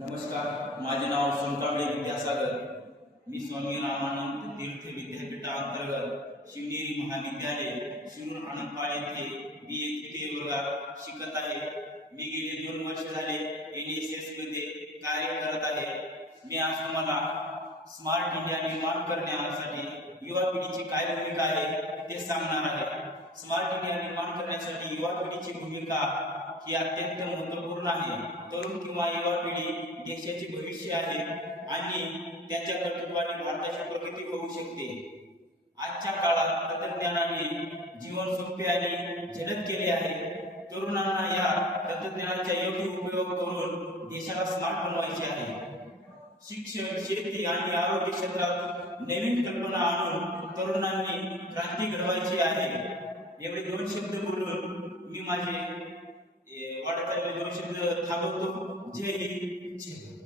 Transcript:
नमस्कार, माझे नाव सोनकांबळे विद्यासागर. मी स्वामी रामानंद तीर्थ विद्यापीठाअंतर्गत शिवनेरी महाविद्यालय शिरूर आनंदपाळ येथे BA तृतीय वर्गात शिकत आहे. मी गेले 2 वर्ष झाले NSS मध्ये कार्य करत आहे. मी आज तुम्हाला स्मार्ट इंडिया निर्माण करण्यासाठी युवा पिढीची काय भूमिका आहे ते सांगणार आहे. स्मार्ट इंडिया निर्माण करण्यासाठी युवा पिढीची भूमिका ही अत्यंत महत्त्वपूर्ण आहे. तरुण किंवा युवा पिढी देशाचे भविष्य आहे आणि त्यांच्या कर्तृत्वाने भारताची प्रगती होऊ शकते. आजच्या काळात तंत्रज्ञानाने जीवन सोपे आणि जलद केले आहे. तरुणांना या तंत्रज्ञानाचा योग्य उपयोग करून देशाला स्मार्ट बनवायचे आहे. शिक्षण, शेती आणि आरोग्य क्षेत्रात नवीन कल्पना आणून तरुणांनी क्रांती घडवायची आहे. एवढे 2 शब्द बोलून मी माझे वाढत 2 शब्द थांबवतो. जय हिंद.